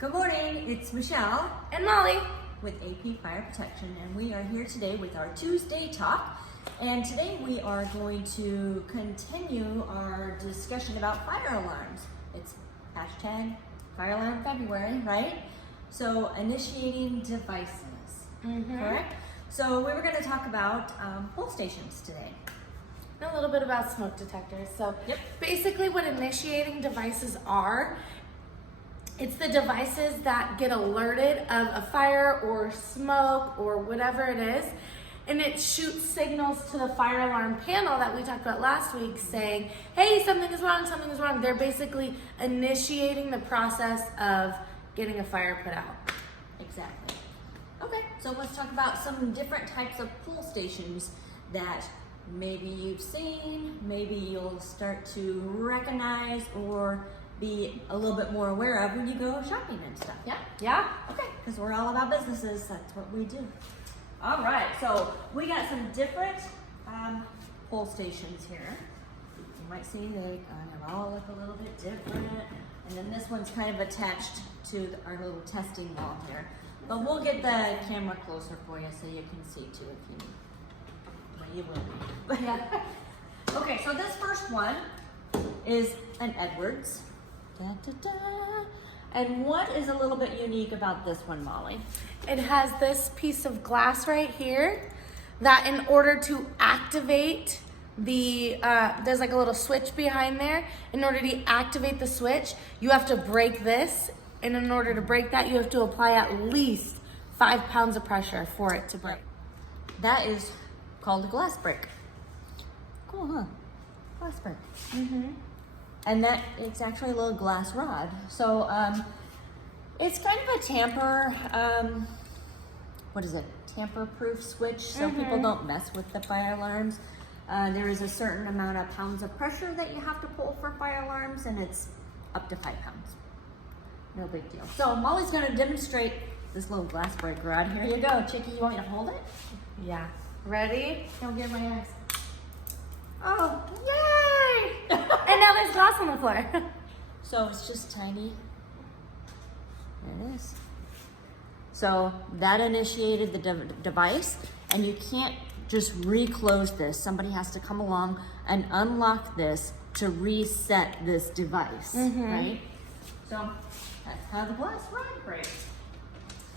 Good morning, it's Michelle and Molly with AP Fire Protection, and we are here today with our Tuesday talk. And today we are going to continue our discussion about fire alarms. It's hashtag Fire Alarm February, right? So initiating devices, correct? So we were going to talk about pull stations today. and a little bit about smoke detectors. So basically what initiating devices are, it's the devices that get alerted of a fire or smoke or whatever it is, and it shoots signals to the fire alarm panel that we talked about last week saying, hey, something is wrong, something is wrong. They're basically initiating the process of getting a fire put out. Exactly. Okay, so let's talk about some different types of pull stations that maybe you've seen, maybe you'll start to recognize or be a little bit more aware of when you go shopping and stuff, yeah? Yeah? Okay, because we're all about businesses, that's what we do. All right, so we got some different pull stations here. You might see they kind of all look a little bit different. And then this one's kind of attached to our little testing wall here. But we'll get the camera closer for you so you can see too if you need. Well, you will. But yeah. Okay, so this first one is an Edwards. Da, da, da. And what is a little bit unique about this one, Molly? It has this piece of glass right here that in order to activate the, there's like a little switch behind there. In order to activate the switch, you have to break this. And in order to break that, you have to apply at least 5 pounds of pressure for it to break. That is called a glass break. Cool, huh? Glass break. And that it's actually a little glass rod. So it's kind of a tamper, what is it? Tamper-proof switch, so people don't mess with the fire alarms. There is a certain amount of pounds of pressure that you have to pull for fire alarms, and it's up to 5 pounds. No big deal. So Molly's going to demonstrate this little glass break rod. Here you go, Chicky. You want me to hold it? Yeah. Ready? Don't get my eyes. Oh, yay! And now there's glass on the floor. So it's just tiny. There it is. So that initiated the device, and you can't just reclose this. Somebody has to come along and unlock this to reset this device, right? So that's how the glass rod breaks.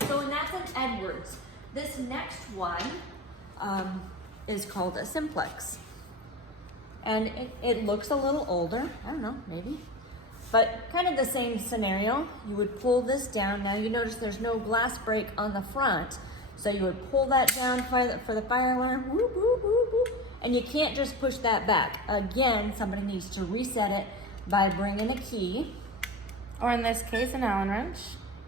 So and that's an Edwards. This next one is called a Simplex. And it looks a little older, I don't know, maybe. But kind of the same scenario. You would pull this down. Now you notice there's no glass break on the front. So you would pull that down for the fire alarm, whoop, whoop, whoop, whoop, and you can't just push that back. Again, somebody needs to reset it by bringing a key. Or in this case, an Allen wrench.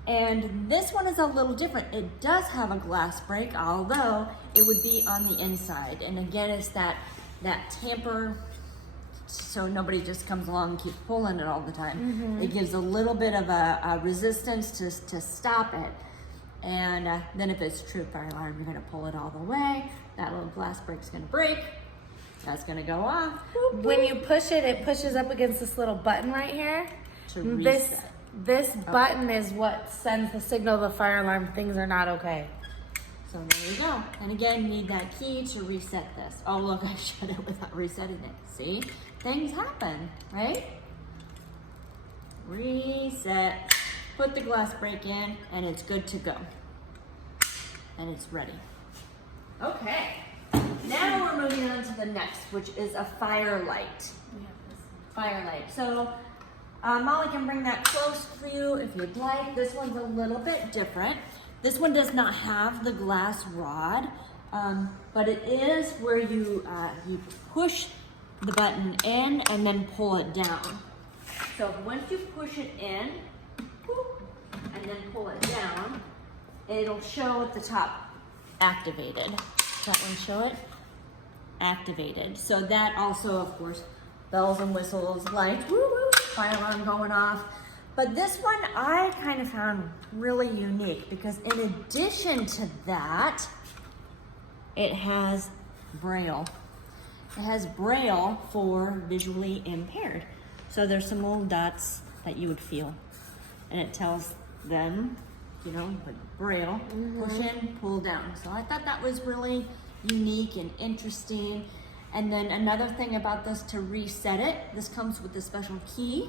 And this one is a little different. It does have a glass break, although it would be on the inside. And again, it's that tamper, so nobody just comes along and keeps pulling it all the time. It gives a little bit of a resistance to stop it. And then if it's true fire alarm, you're gonna pull it all the way. That little glass break's gonna break. That's gonna go off. Boop, boop. When you push it, it pushes up against this little button right here. To reset. This button is what sends the signal to the fire alarm things are not okay. So there you go. And again, you need that key to reset this. Oh, look, I shut it without resetting it. See? Things happen, right? Reset. Put the glass break in, and it's good to go. And it's ready. Okay. Now we're moving on to the next, which is a firelight. Firelight. So Molly can bring that close for you if you'd like. This one's a little bit different. This one does not have the glass rod, but it is where you push the button in and then pull it down. So once you push it in, whoop, and then pull it down, it'll show at the top, activated. Does that one show it? Activated. So that also, of course, bells and whistles, lights, woo woo, fire alarm going off. But this one I kind of found really unique because in addition to that, it has Braille. It has Braille for visually impaired. So there's some little dots that you would feel. And it tells then, you know, like braille, push in, pull down. So I thought that was really unique and interesting. And then another thing about this, to reset it, this comes with a special key.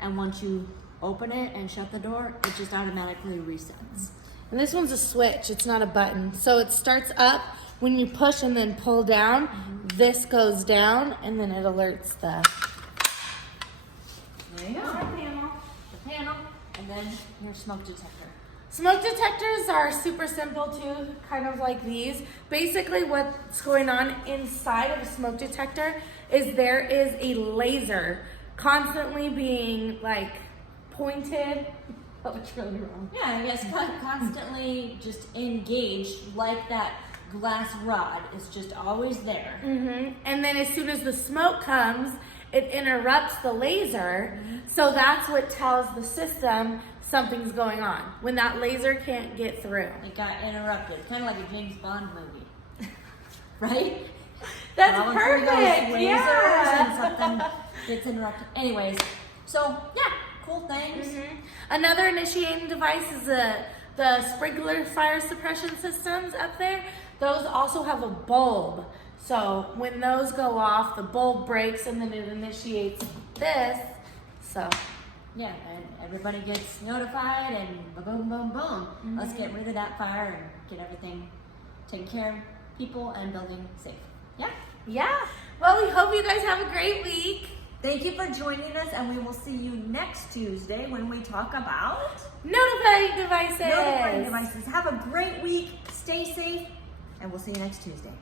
And once you open it and shut the door, it just automatically resets. And this one's a switch, it's not a button. So it starts up when you push and then pull down. This goes down and then it alerts the panel. The panel, and then your smoke detector. Smoke detectors are super simple too, kind of like these. Basically what's going on inside of a smoke detector is there is a laser constantly being like pointed. That looks really wrong. Yeah, I guess constantly just engaged, like that glass rod is just always there. And then as soon as the smoke comes, it interrupts the laser. So that's what tells the system something's going on. When that laser can't get through. It got interrupted, kind of like a James Bond movie, right? That's All perfect. Lasers Yeah. and something gets interrupted. Anyways, so yeah, cool things. Another initiating device is the sprinkler fire suppression systems up there. Those also have a bulb. So when those go off, the bulb breaks and then it initiates this. So Yeah, and everybody gets notified and boom, boom, boom. Let's get rid of that fire and get everything taken care of, people and building safe. Yeah. yeah. Well, we hope you guys have a great week. Thank you for joining us, and we will see you next Tuesday when we talk about Notifying devices. notifying devices. Have a great week. Stay safe, and we'll see you next Tuesday.